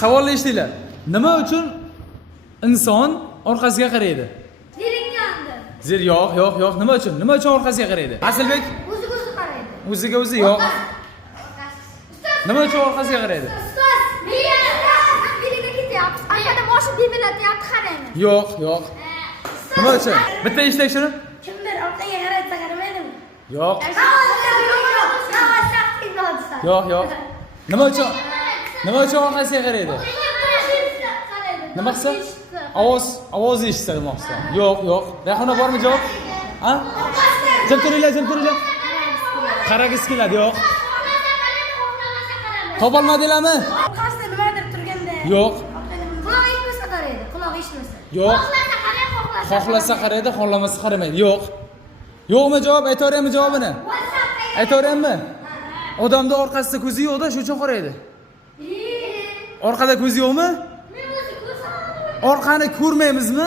Savolni eshitinglar. Nima uchun inson orqasiga qaraydi? Zerikkandi. Yo'q. Nima uchun? Nima uchun orqasiga qaraydi? Asilbek O'ziga o'zi qaraydi. o'ziga o'zi yo'q. Nima uchun orqasiga qaraydi? Ustoz, men birga ketyapmiz. Arkada boshi bemilatyapti, qaraymi? Yo'q. Nima uchun? Bitta eshitdik shuni. Kimdir orqaga qaraysa qaramaydimi? Yo'q. Yo'q. Nima uchun orqasiga qaraydi? Nima qilsa? Ovoz eshitsa demoqchi. Yo'q. Rayhona bormi javob? Ha? Jim turinglar. Qaragisi keladi, yo'q. Topolmadinglarmi? Orqasida nimadir turganda. Yo'q. Quloq eshitmasa qaraydi, quloq eshitmasa. Yo'q. Xohlasa Xohlasa qaraydi, xohlamasa qaramaydi. Yo'q. Yo'qmi javob? Aytaveraymi javobini? Aytaveraymi? Odamda orqasida ko'zi yo'q-da, shu uchun qaraydi. Orqada ko'zi yo'qmi? Men o'zi ko'rsam. Orqani ko'rmaymizmi?